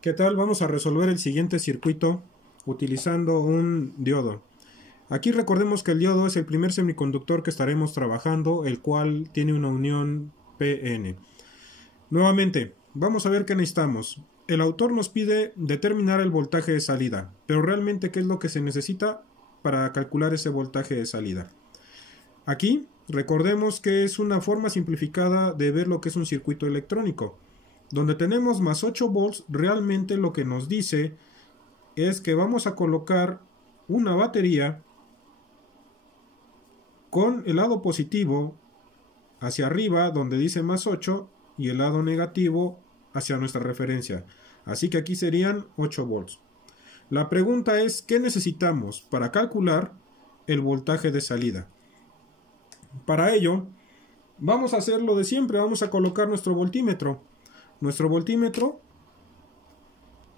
¿Qué tal? Vamos a resolver el siguiente circuito utilizando un diodo. Aquí recordemos que el diodo es el primer semiconductor que estaremos trabajando, el cual tiene una unión PN. Nuevamente, vamos a ver qué necesitamos. El autor nos pide determinar el voltaje de salida, pero realmente ¿qué es lo que se necesita para calcular ese voltaje de salida? Aquí recordemos que es una forma simplificada de ver lo que es un circuito electrónico. Donde tenemos más 8 volts, realmente lo que nos dice es que vamos a colocar una batería con el lado positivo hacia arriba donde dice más 8 y el lado negativo hacia nuestra referencia. Así que aquí serían 8 volts. La pregunta es, ¿qué necesitamos para calcular el voltaje de salida? Para ello, vamos a hacer lo de siempre, vamos a colocar nuestro voltímetro. Nuestro voltímetro,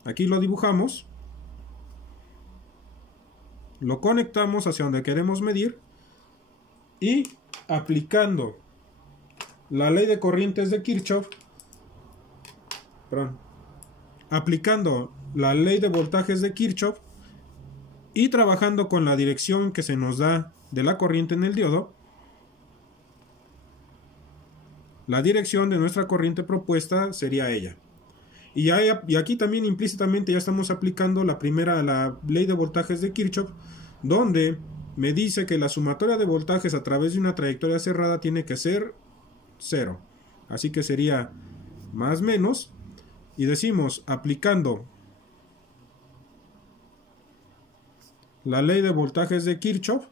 aquí lo dibujamos, lo conectamos hacia donde queremos medir y aplicando la ley de corrientes de Kirchhoff, aplicando la ley de voltajes de Kirchhoff y trabajando con la dirección que se nos da de la corriente en el diodo, la dirección de nuestra corriente propuesta sería ella. Y aquí también implícitamente ya estamos aplicando la ley de voltajes de Kirchhoff, donde me dice que la sumatoria de voltajes a través de una trayectoria cerrada tiene que ser 0. Así que sería más menos. Y decimos, aplicando la ley de voltajes de Kirchhoff,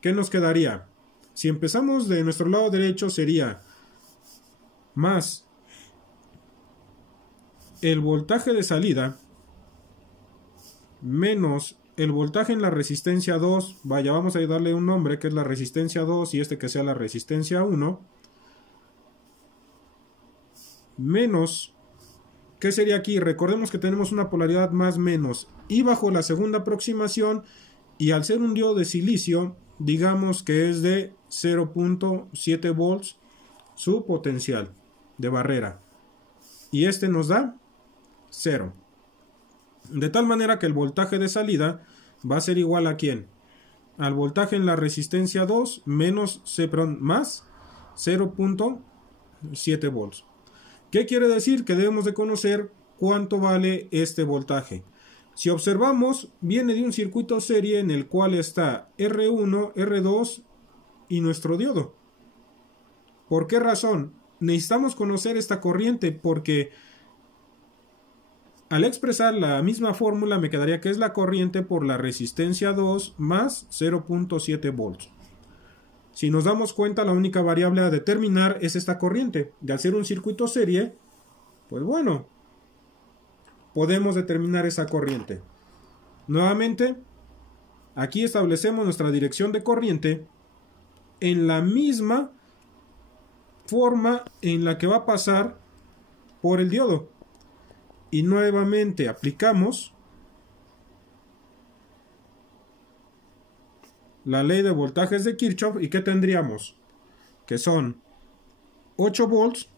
¿qué nos quedaría? Si empezamos de nuestro lado derecho sería más el voltaje de salida menos el voltaje en la resistencia 2, vaya, vamos a darle un nombre que es la resistencia 2 y este que sea la resistencia 1, menos, ¿qué sería aquí? Recordemos que tenemos una polaridad más menos y bajo la segunda aproximación y al ser un diodo de silicio, digamos que es de 0.7 volts su potencial de barrera y este nos da 0. De tal manera que el voltaje de salida va a ser igual a ¿quién? Al voltaje en la resistencia 2 más 0.7 volts. ¿Qué quiere decir? Que debemos de conocer cuánto vale este voltaje. Si observamos, viene de un circuito serie en el cual está R1, R2 y nuestro diodo. ¿Por qué razón? Necesitamos conocer esta corriente porque al expresar la misma fórmula me quedaría que es la corriente por la resistencia 2 más 0.7 volts. Si nos damos cuenta, la única variable a determinar es esta corriente. De al ser un circuito serie, pues bueno, podemos determinar esa corriente. Nuevamente, aquí establecemos nuestra dirección de corriente en la misma forma en la que va a pasar por el diodo. Y nuevamente aplicamos la ley de voltajes de Kirchhoff. ¿Y qué tendríamos? Que son 8 volts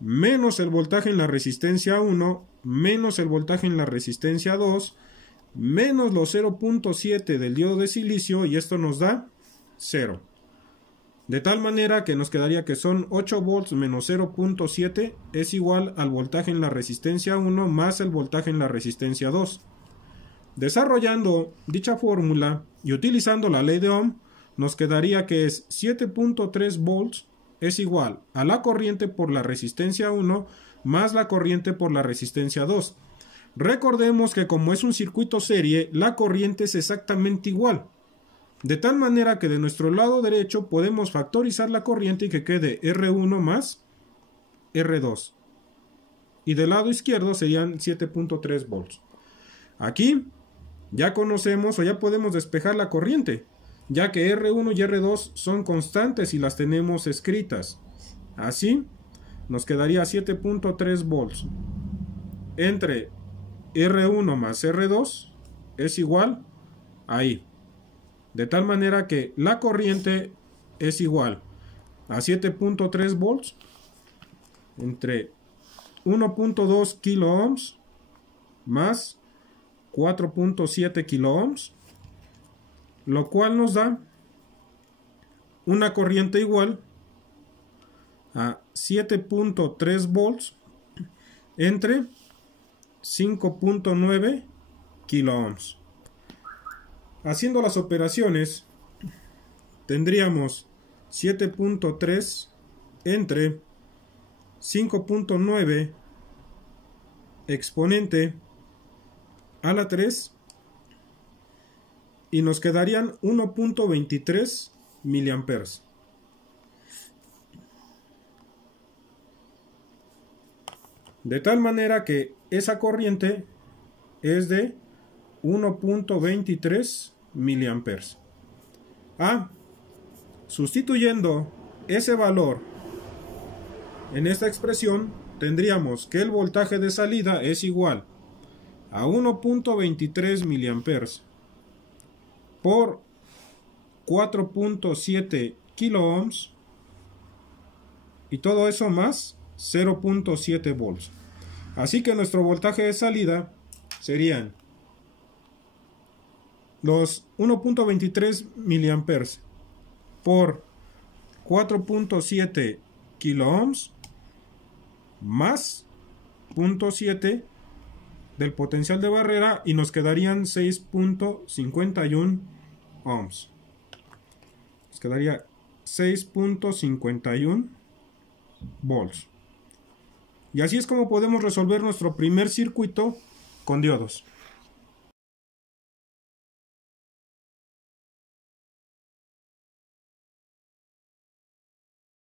menos el voltaje en la resistencia 1 menos el voltaje en la resistencia 2 menos los 0.7 del diodo de silicio y esto nos da 0. De tal manera que nos quedaría que son 8 volts menos 0.7 es igual al voltaje en la resistencia 1 más el voltaje en la resistencia 2. Desarrollando dicha fórmula y utilizando la ley de Ohm, nos quedaría que es 7.3 volts es igual a la corriente por la resistencia 1 más la corriente por la resistencia 2. Recordemos que como es un circuito serie, la corriente es exactamente igual. De tal manera que de nuestro lado derecho podemos factorizar la corriente y que quede R1 más R2. Y del lado izquierdo serían 7.3 volts. Aquí ya conocemos o ya podemos despejar la corriente, ya que R1 y R2 son constantes y las tenemos escritas. Así nos quedaría 7.3 volts entre R1 más R2 es igual ahí. De tal manera que la corriente es igual a 7.3 volts entre 1.2 kilo ohms más 4.7 kilo ohms, lo cual nos da una corriente igual a 7.3 volts entre 5.9 kilo ohms. Haciendo las operaciones, tendríamos 7.3 entre 5.9 exponente a la 3 y nos quedarían 1.23 miliamperes. De tal manera que esa corriente es de 1.23 miliamperes. Sustituyendo ese valor en esta expresión, tendríamos que el voltaje de salida es igual a 1.23 miliamperes por 4.7 kilo ohms y todo eso más 0.7 volts. Así que nuestro voltaje de salida serían los 1.23 miliamperes por 4.7 kilo ohms más 0.7 del potencial de barrera y nos quedarían 6.51 ohms. Nos quedaría 6.51 volts. Y así es como podemos resolver nuestro primer circuito con diodos.